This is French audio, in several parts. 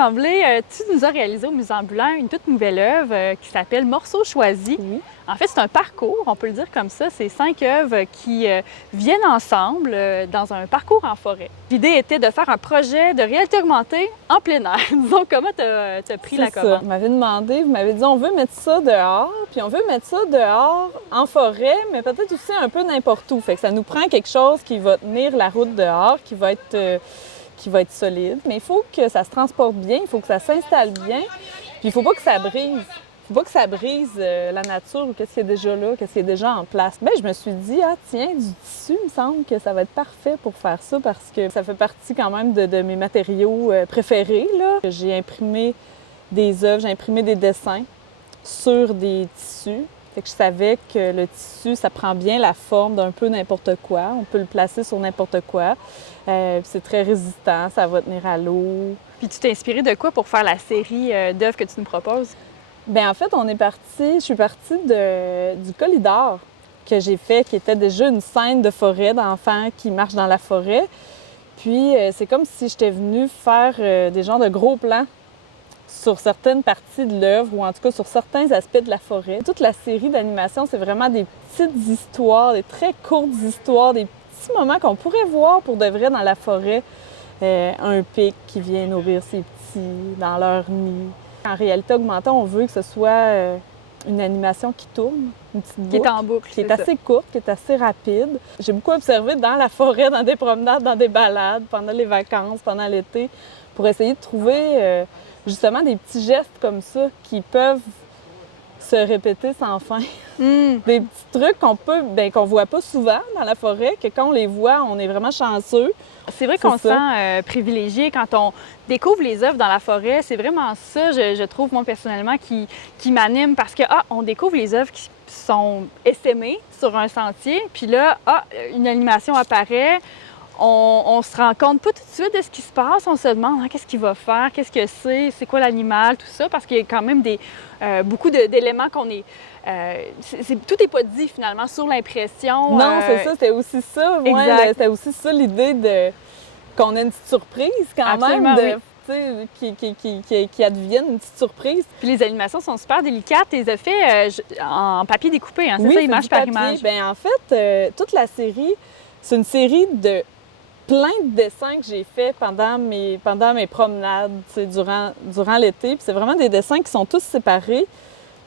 Tremblay, tu nous as réalisé au Musée ambulant une toute nouvelle œuvre qui s'appelle Morceaux choisis. Oui. En fait, c'est un parcours, on peut le dire comme ça. C'est 5 œuvres qui viennent ensemble dans un parcours en forêt. L'idée était de faire un projet de réalité augmentée en plein air. Disons, comment tu as pris la commande? Vous m'avez demandé, vous m'avez dit on veut mettre ça dehors, puis on veut mettre ça dehors en forêt, mais peut-être aussi un peu n'importe où. Fait que ça nous prend quelque chose qui va tenir la route dehors, qui va être solide. Mais il faut que ça se transporte bien, il faut que ça s'installe bien, puis il faut pas que ça brise. Il faut pas que ça brise la nature ou qu'est-ce qui est déjà là, qu'est-ce qui est déjà en place. Bien, je me suis dit, ah tiens, du tissu, il me semble que ça va être parfait pour faire ça parce que ça fait partie quand même de mes matériaux préférés, là. J'ai imprimé des œuvres, j'ai imprimé des dessins sur des tissus. Fait que je savais que le tissu, ça prend bien la forme d'un peu n'importe quoi. On peut le placer sur n'importe quoi. C'est très résistant, ça va tenir à l'eau. Puis tu t'es inspiré de quoi pour faire la série d'œuvres que tu nous proposes? Bien, en fait, je suis partie du Colidor que j'ai fait, qui était déjà une scène de forêt, d'enfants qui marchent dans la forêt. Puis, c'est comme si j'étais venue faire des genres de gros plans sur certaines parties de l'œuvre, ou en tout cas sur certains aspects de la forêt. Toute la série d'animation, c'est vraiment des petites histoires, des très courtes histoires, des petits moments qu'on pourrait voir pour de vrai dans la forêt. Un pic qui vient nourrir ses petits dans leur nid. En réalité augmentée, on veut que ce soit une animation qui tourne, une petite boucle, Qui est en boucle, qui est assez courte, qui est assez rapide. J'ai beaucoup observé dans la forêt, dans des promenades, dans des balades, pendant les vacances, pendant l'été, pour essayer de trouver justement des petits gestes comme ça qui peuvent se répéter sans fin. Des petits trucs qu'on voit pas souvent dans la forêt, que quand on les voit, on est vraiment chanceux. C'est vrai qu'on se sent privilégié quand on découvre les œuvres dans la forêt. C'est vraiment ça, je trouve, moi, personnellement, qui m'anime parce que, on découvre les œuvres qui sont essaimées sur un sentier, puis là, une animation apparaît. On se rend compte pas tout de suite de ce qui se passe. On se demande qu'est-ce qu'il va faire, qu'est-ce que c'est quoi l'animal, tout ça, parce qu'il y a quand même beaucoup d'éléments qu'on est... tout n'est pas dit finalement sur l'impression. Non, c'est ça, c'était aussi ça. C'était aussi ça l'idée qu'on ait une petite surprise quand Absolument, même. Oui. Qui advienne une petite surprise. Puis les animations sont super délicates. Tu les as fait en papier découpé, hein? C'est oui, ça, image par papier. image. Bien, en fait, toute la série, c'est une série de plein de dessins que j'ai faits pendant mes promenades durant l'été. Puis c'est vraiment des dessins qui sont tous séparés,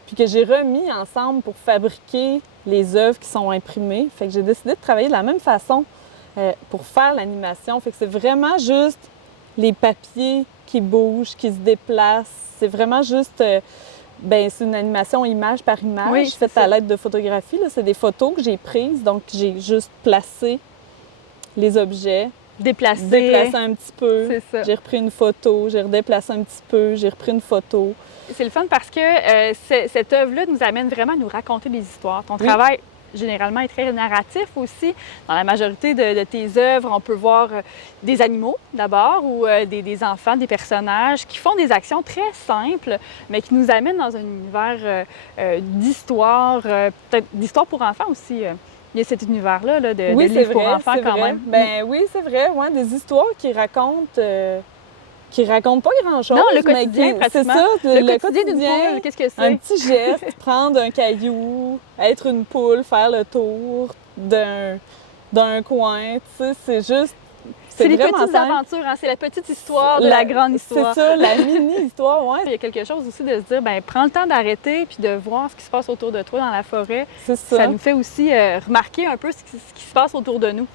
puis que j'ai remis ensemble pour fabriquer les œuvres qui sont imprimées. Fait que j'ai décidé de travailler de la même façon pour faire l'animation. Fait que c'est vraiment juste les papiers qui bougent, qui se déplacent. C'est vraiment juste... c'est une animation image par image, oui, faite à l'aide de photographie. Là. C'est des photos que j'ai prises, donc j'ai juste placé les objets. Déplacé un petit peu. C'est ça. J'ai repris une photo, j'ai redéplacé un petit peu, j'ai repris une photo. C'est le fun parce que cette œuvre-là nous amène vraiment à nous raconter des histoires. Ton travail, généralement, est très narratif aussi. Dans la majorité de tes œuvres, on peut voir des animaux d'abord ou des enfants, des personnages qui font des actions très simples, mais qui nous amènent dans un univers d'histoire, peut-être d'histoire pour enfants aussi. Il y a cet univers-là de livres pour enfants quand même. Oui, c'est vrai. Ouais, des histoires qui racontent pas grand-chose. Non, le quotidien, pratiquement. C'est ça, le quotidien d'une poule, qu'est-ce que c'est? Un petit geste, prendre un caillou, être une poule, faire le tour d'un coin, tu sais, c'est juste... C'est les petites aventures, hein? C'est la petite histoire de la grande histoire. C'est ça, la mini-histoire, oui. Il y a quelque chose aussi de se dire, prends le temps d'arrêter puis de voir ce qui se passe autour de toi dans la forêt. C'est ça. Ça nous fait aussi remarquer un peu ce qui se passe autour de nous.